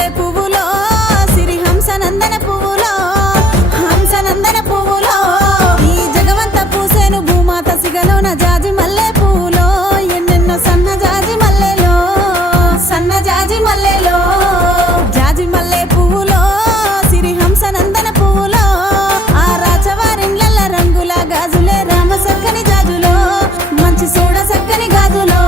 మల్లె పువ్వులో సిరి హంసనందన పువ్వులో హంసనందన పువ్వులో ఈ జగవంత పూసేను భూమాత సిగలోన జాజి మల్లె పువ్వులో ఎన్నెన్నో సన్న జాజి మల్లెలో సన్న జాజి మల్లెలో జాజి మల్లె పువ్వులో సిరి హంసనందన పువ్వులో ఆ రాచవారిండ్ల రంగుల గాజులే రామ సక్కని జాజులో మంచి సూడ సక్కని గాజులో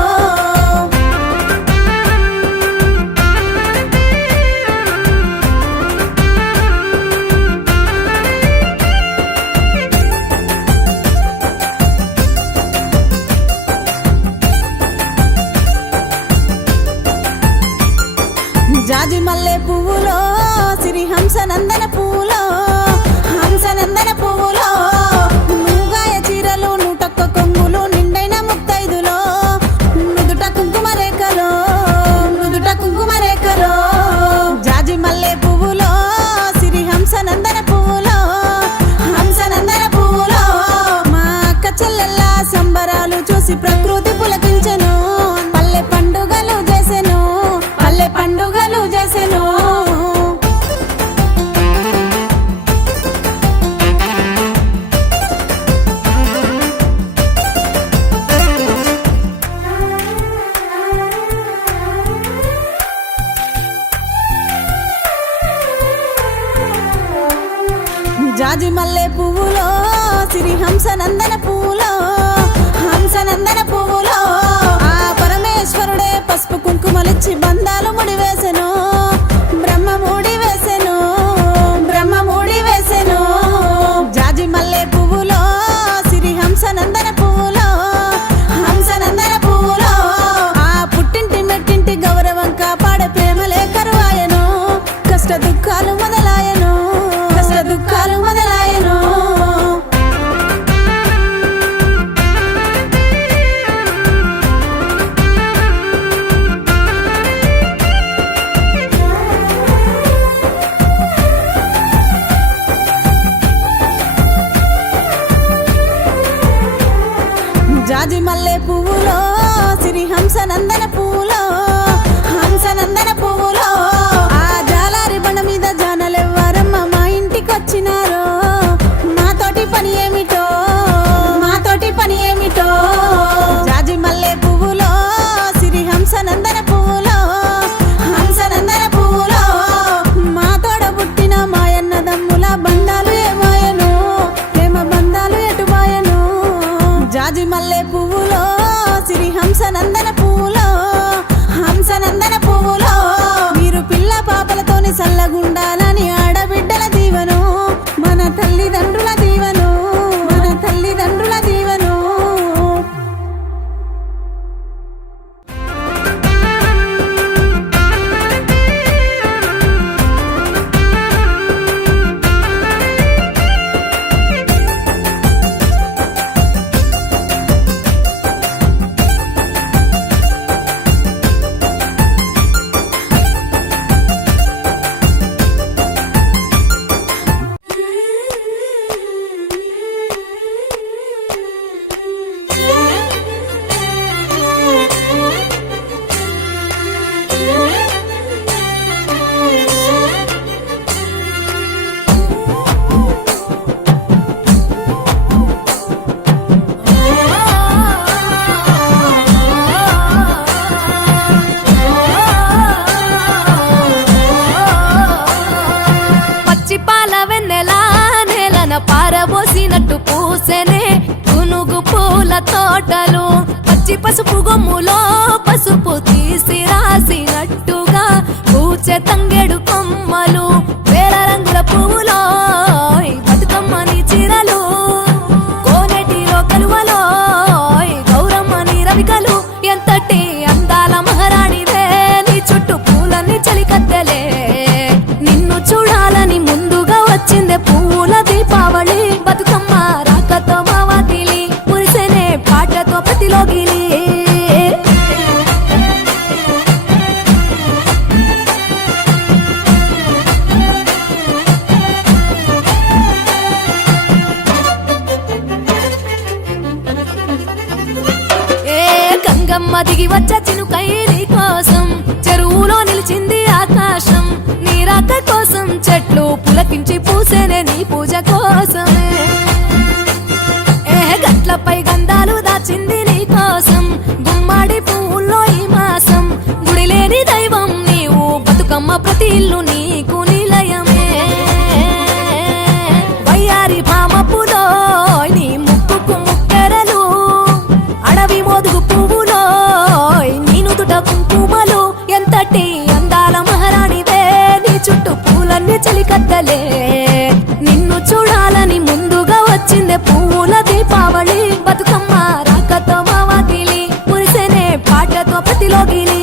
జాజి మల్లె పువ్వులో సిరి హంసనందన పువ్వులో హంసనందన పువ్వులో నువ్గాయ చీరలు నూటొక్క కొంగులు నిండైన ముత్తైదులో నుదుట కుంకుమ రేఖలో నుదుట కుంకుమ రేఖలో జాజి మల్లె పువ్వులో సిరి హంసనందన పువ్వులో హంసనందన పువ్వులో మా అక్క చెల్లెల్ల సంబరాలు చూసి ప్రకృతి పులకించెను పల్లె పండుగలు చేసెను పల్లె పండుగలు చేసెను జాజి మల్లె పువ్వులో సిరి హంసనందన పువ్వులో హంసనందన పువ్వులో ఆ పరమేశ్వరుడే పసుపు కుంకుమలిచ్చి బంధాలు ముడివేసెను బ్రహ్మ ముడి వేసెను బ్రహ్మ ముడి వేసెను జాజి మల్లె పువ్వులో సిరి హంసనందన పువ్వులో హంసనందన పువ్వులో ఆ పుట్టింటి మెట్టింటి గౌరవం కాపాడే ప్రేమలే కరువాయను కష్ట దుఃఖాలు మొదలాయను కష్ట దుఃఖాలు మొదలాయను జాజి మల్లె పువ్వులో సిరి హంసనందన పువ్వులో హంసనందన పువ్వులో ఆ జాలారి బండ మీద జానలెవ్వారమ్మ మా ఇంటికొచ్చినారో మాతోటి పని ఏమిటో మాతోటి పని ఏమిటో జాజి మల్లె పువ్వులో సిరి హంసనందన పువ్వులో హంసనందన పువ్వులో మా తోడ పుట్టిన మాయన్నదమ్ముల బంధాలు ఏమాయను ప్రేమ బంధాలు ఎటుమాయను జాజి మల్లె పువ్వులో సిరి హంసనందన పువ్వులో హంసనందన పువ్వులో మీరు పిల్ల పాపలతోని సల్లగుండాలని ఆడబిడ్డల దీవెను మన తల్లిదండ్రుల దీవెను మన తల్లిదండ్రుల దీవెను పారబోసినట్టు పూసెనే గునుగు పూల తోటలు పచ్చి పసుపు గొమ్ములో పసుపు తీసి రాసినట్టుగా పూచె తంగెడు కొమ్మలు వేల రంగుల పువ్వులో బతుకమ్మని చీరలు కోనేటిలో కలువలో గౌరమ్మని రవికలు ఎంతటి అందాల మహారాణిదే నీ చుట్టూ పూలన్నీ చలికత్తెలే నిన్ను చూడాలని ముందుగా వచ్చిందే పూల దీపావళి బతుకమ్మ రాకతో మావాతిలి మురిసెనే పాటతో ప్రతిలోగిలి మురిసేనే నీ పూజ కోసమే గట్లపై గంధాలు దాచింది నీ కోసం గుమ్మాడి పువ్వుల్లో ఈ మాసం గుడి లేని దైవం నీవు బతుకమ్మ ప్రతి ఇల్లు నీకు నిలయమే వయ్యారి భామపులో నీ ముక్కుకు ముక్కెరలు అడవి మోదుగు పువ్వులో నీ నుదుట కుంకుమలు ఎంతటి అందాల మహారాణివే నీ చుట్టూ పూలన్నీ చలికత్తలే నిన్ను చూడాలని ముందుగా వచ్చిందే పువ్వుల దీపావళి బతుకమ్మ రాకతో మావాకిలి మురిసేనే పాటతో ప్రతిలోగిలి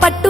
పట్టు